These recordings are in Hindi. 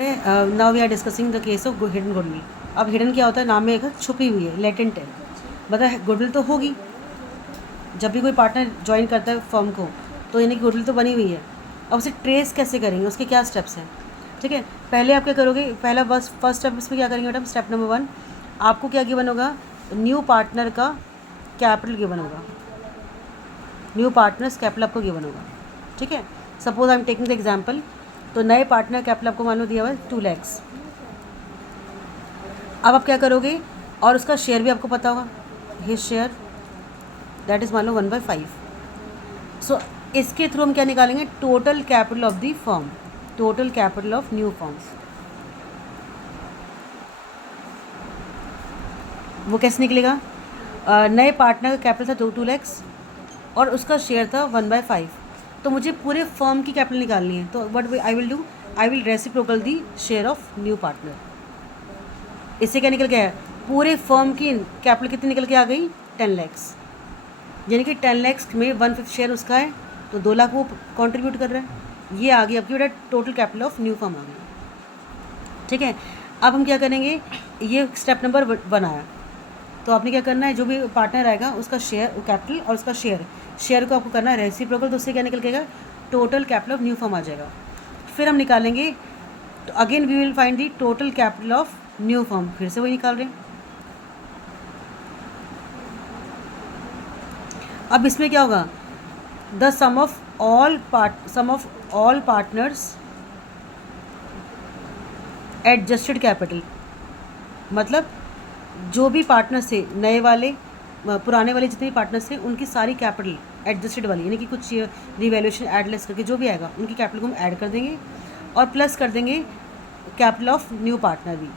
Now we are discussing the case of hidden goodwill. अब हिडन क्या होता है, नाम में एक छुपी हुई है, लेटेंट है। मतलब गुडविल तो होगी, जब भी कोई पार्टनर ज्वाइन करता है फर्म को तो यानी कि गुडविल तो बनी हुई है। अब उसे ट्रेस कैसे करेंगे, उसके क्या स्टेप्स हैं? ठीक है, पहले आप क्या करोगे, पहला बस फर्स्ट स्टेप इसमें क्या करेंगे मैडम, स्टेप नंबर 1 आपको क्या गिवन होगा, न्यू पार्टनर का कैपिटल गिवन होगा, न्यू पार्टनर्स कैपिटल आपको गिवन होगा। ठीक है, suppose I am taking the example, तो नए पार्टनर कैपिटल आपको मान लो दिया हुआ है 2 lakhs। अब आप क्या करोगे, और उसका शेयर भी आपको पता होगा, हिज शेयर दैट इज़ मान लो 1/5। सो इसके थ्रू हम क्या निकालेंगे, total capital of the firm, total capital of new firms. वो कैसे निकलेगा, नए पार्टनर का कैपिटल था 2 lakhs और उसका शेयर था 1/5। तो मुझे पूरे फर्म की कैपिटल निकालनी है, तो what I will do, I will reciprocal the share of new partner. इससे क्या निकल गया है, पूरे फर्म की कैपिटल कितनी निकल के आ गई, 10 lakhs। यानी कि 10 lakhs में 1/5 शेयर उसका है, तो 2 लाख वो कंट्रीब्यूट कर रहा है। ये आ गई आपकी बेटा total capital of new firm आ गई। ठीक है, अब हम क्या करेंगे, ये स्टेप नंबर 1 आया, तो आपने क्या करना है, जो भी पार्टनर आएगा उसका शेयर कैपिटल और उसका शेयर को आपको करना है रेसिप्रोकल, तो उससे क्या निकल गएगा, total capital of new firm आ जाएगा। फिर हम निकालेंगे, तो again we will find the total capital of new firm, फिर से वही निकाल रहे हैं। अब इसमें क्या होगा, the sum of all partners adjusted capital, मतलब जो भी पार्टनर्स थे, नए वाले पुराने वाले जितने भी पार्टनर्स थे, उनकी सारी कैपिटल एडजस्टेड वाली, यानी कि कुछ रिवैल्यूएशन ऐड लेस करके जो भी आएगा उनकी कैपिटल को हम ऐड कर देंगे और प्लस कर देंगे कैपिटल ऑफ न्यू पार्टनर भी।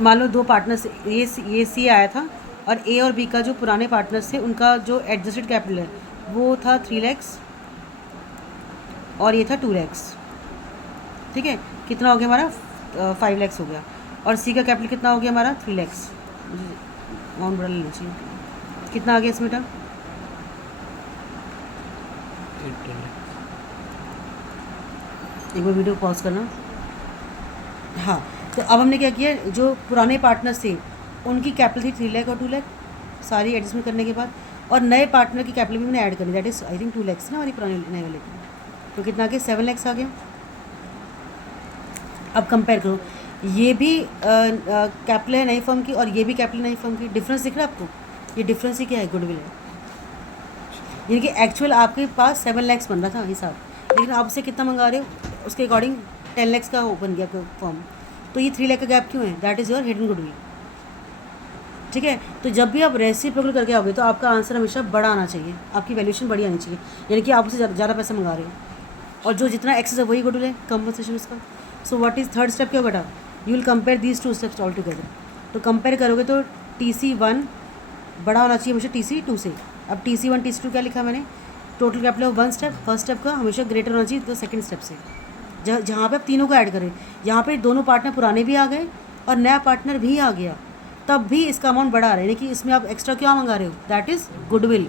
मान लो 2 पार्टनर्स, ये सी आया था और ए और बी का जो पुराने पार्टनर्स थे उनका जो एडजस्टेड कैपिटल है वो था 3 lakhs और ये था 2 lakhs। ठीक है, कितना हो गया हमारा, 5 lakhs हो गया, और सी का कैपिटल कितना हो गया हमारा, 3 lakhs। अमाउंट बड़ा लेना चाहिए, कितना आ गया इसमें बेटा, एक बार वीडियो पॉज करना। हाँ, तो अब हमने क्या किया, जो पुराने पार्टनर्स थे उनकी कैपिटल थी 3 लाख और 2 लाख, सारी एडजस्टमेंट करने के बाद, और नए पार्टनर की कैपिटल भी मैंने ऐड करनी, that is I think 2 lakhs ना हमारी पुराने नए वाले की, तो कितना आ गया, 7 lakhs आ गया। अब कंपेयर करो, ये भी कैपिटल है नई फर्म की और ये भी कैपिटल नई फर्म की, डिफरेंस दिख रहा है आपको, ये डिफरेंस ही क्या है, गुडविल है। यानी कि एक्चुअल आपके पास 7 lakhs बन रहा था हिसाब, लेकिन आप उससे कितना मंगा रहे हो, उसके अकॉर्डिंग 10 lakhs का बन गया फॉर्म, तो ये 3 लाख का गैप क्यों है, that is your hidden goodwill. ठीक है, तो जब भी आप रेसिप्रोकल करके आओगे तो आपका आंसर हमेशा बड़ा आना चाहिए, आपकी वैल्यूएशन बड़ी आनी चाहिए, यानी कि आप उससे ज़्यादा पैसा मंगा रहे हो, और जो जितना एक्सेस है वही गुडविल है, कंपनसेशन इसका। So what is third step क्या बेटा, you will compare these 2 steps all together. तो कंपेयर करोगे तो TC1 बड़ा होना चाहिए हमेशा TC2 से। अब TC1 TC2 क्या लिखा मैंने, total capital of 1 step, first step का हमेशा ग्रेटर होना चाहिए तो सेकंड स्टेप से, जहाँ पे आप तीनों को ऐड करें, यहाँ पे दोनों पार्टनर पुराने भी आ गए और नया पार्टनर भी आ गया, तब भी इसका अमाउंट बढ़ा रहा है, यानी कि इसमें आप एक्स्ट्रा क्या मंगा रहे हो, दैट इज़ गुडविल।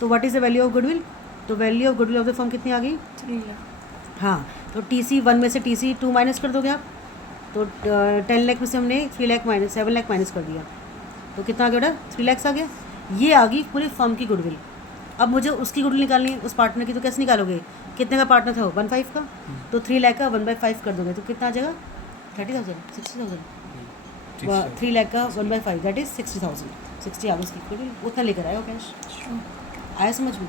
तो what is the value of goodwill, तो value of goodwill of the firm कितनी आ गई, 3 लाख। हाँ, तो TC1 में से TC2 माइनस कर दोगे आप, तो 10 लाख में से हमने 3 लाख माइनस 7 लाख माइनस कर दिया, तो कितना आ गया बेटा, 3 lakhs आ गया। ये आ गई पूरी फर्म की गुडविल। अब मुझे उसकी गुडविल निकालनी है उस पार्टनर की, तो कैसे निकालोगे, कितने का पार्टनर था वो, 1/5 का, तो 3 लाख का 1/5 कर दोगे तो कितना आ जाएगा, 30,000 60,000, 3 लाख का 1/5 दैट इज़ 60,000, 60 आवर्स की गुडविल, उतना लेकर आए हो कैश, आया समझ में।